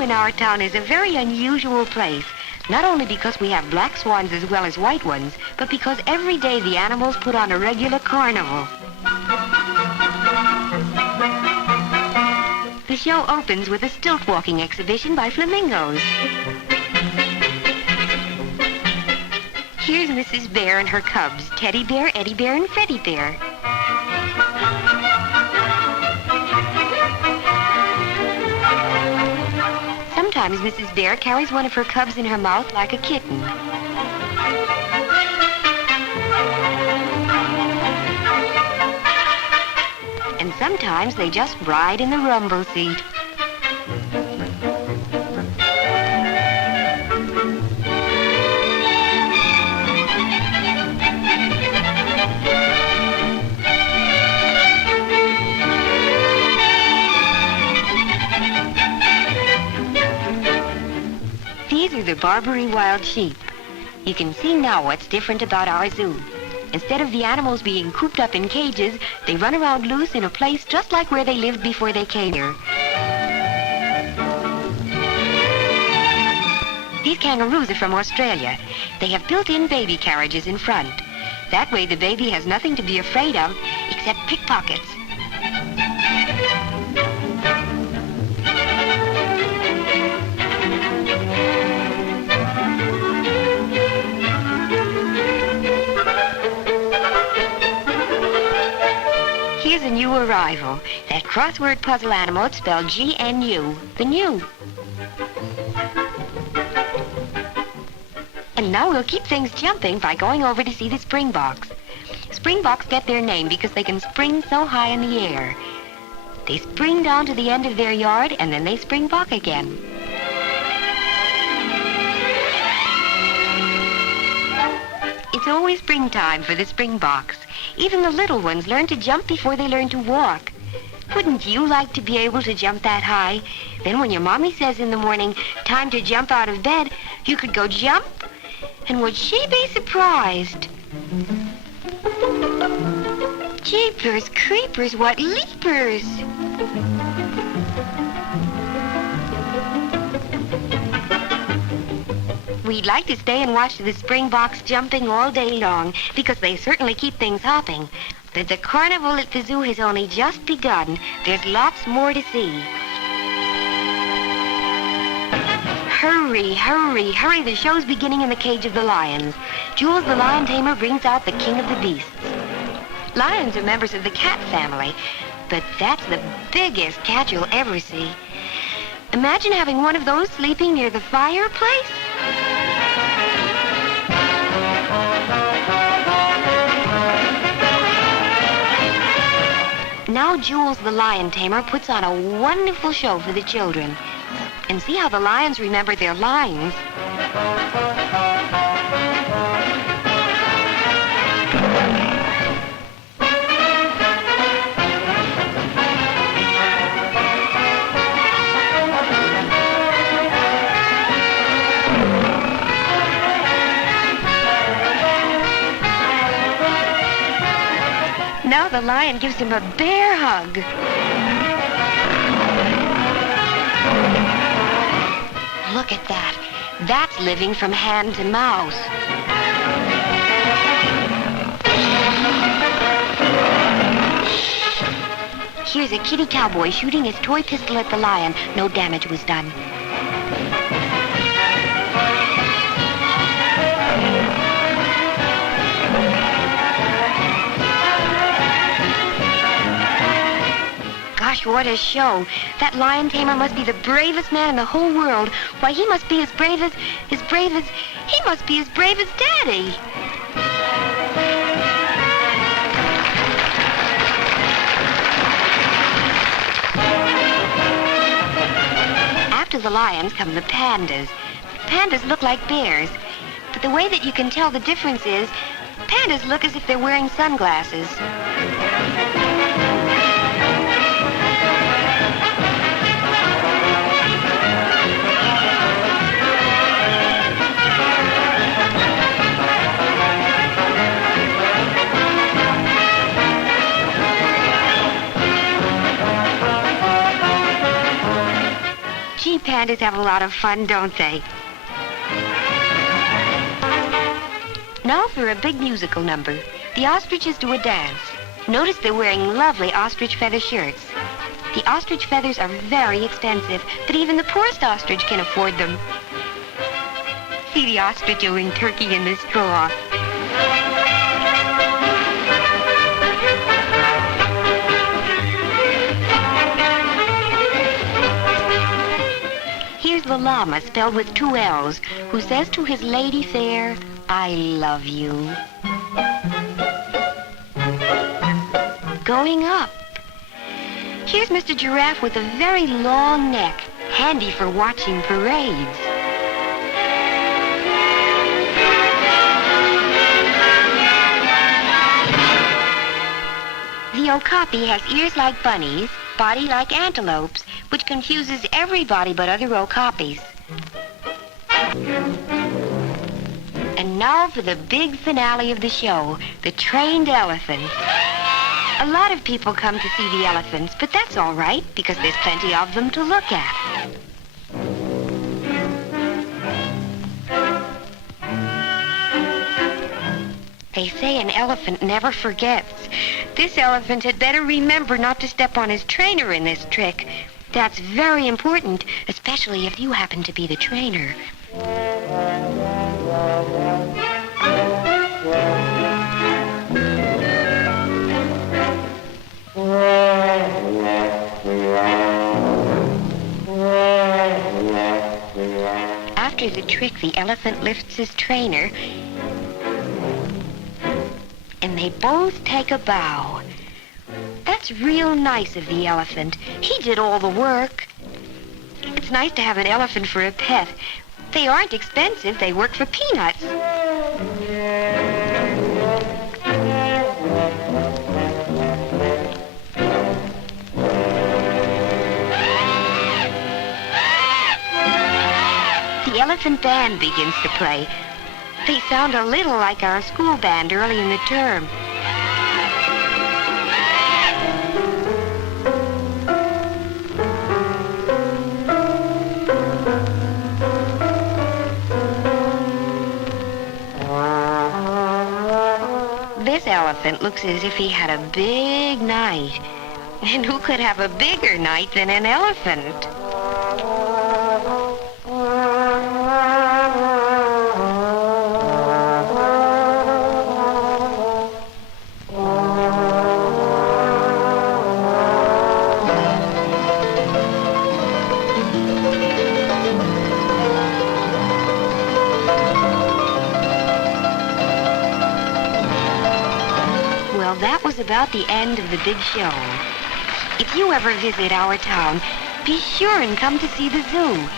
zoo in our town is a very unusual place, not only because we have black swans as well as white ones, but because every day the animals put on a regular carnival. The show opens with a stilt walking exhibition by flamingos. Here's Mrs. Bear and her cubs, Teddy Bear, Eddie Bear, and Freddie Bear. Sometimes Mrs. Bear carries one of her cubs in her mouth like a kitten. And sometimes they just ride in the rumble seat. These are the Barbary wild sheep. You can see now what's different about our zoo. Instead of the animals being cooped up in cages, they run around loose in a place just like where they lived before they came here. These kangaroos are from Australia. They have built-in baby carriages in front. That way the baby has nothing to be afraid of except pickpockets. Here's a new arrival, that crossword puzzle animal spelled G-N-U, the new. And now we'll keep things jumping by going over to see the springboks. Springboks get their name because they can spring so high in the air. They spring down to the end of their yard and then they springbok again. It's always springtime for the springboks. Even the little ones learn to jump before they learn to walk. Wouldn't you like to be able to jump that high? Then when your mommy says in the morning, time to jump out of bed, you could go jump? And would she be surprised? Jeepers creepers, what leapers! We'd like to stay and watch the springboks jumping all day long because they certainly keep things hopping. But the Carnival at the Zoo has only just begun. There's lots more to see. Hurry, hurry, hurry. The show's beginning in the cage of the lions. Jules the lion tamer brings out the king of the beasts. Lions are members of the cat family, but that's the biggest cat you'll ever see. Imagine having one of those sleeping near the fireplace. Now Jules the lion tamer puts on a wonderful show for the children. And see how the lions remember their lines. Now the lion gives him a bear hug. Look at that. That's living from hand to mouth. Here's a kitty cowboy shooting his toy pistol at the lion. No damage was done. Gosh, what a show. That lion tamer must be the bravest man in the whole world. Why, he must be as brave as Daddy. After the lions come the pandas. Pandas look like bears, but the way that you can tell the difference is pandas look as if they're wearing sunglasses. pandas have a lot of fun, don't they? Now for a big musical number. The ostriches do a dance. Notice they're wearing lovely ostrich feather shirts. The ostrich feathers are very expensive, but even the poorest ostrich can afford them. See the ostrich doing turkey in the straw. Here's the llama, spelled with 2 L's, who says to his lady fair, I love you. Going up. Here's Mr. Giraffe with a very long neck, handy for watching parades. The okapi has ears like bunnies, body like antelopes, which confuses everybody but other okapis. And now for the big finale of the show, the trained elephant. A lot of people come to see the elephants, but that's all right, because there's plenty of them to look at. They say an elephant never forgets. This elephant had better remember not to step on his trainer in this trick. That's very important, especially if you happen to be the trainer. After the trick, the elephant lifts his trainer, and they both take a bow. That's real nice of the elephant. He did all the work. It's nice to have an elephant for a pet. They aren't expensive. They work for peanuts. The elephant band begins to play. They sound a little like our school band early in the term. This elephant looks as if he had a big night. And who could have a bigger night than an elephant? Well, that was about the end of the big show. If you ever visit our town, be sure and come to see the zoo.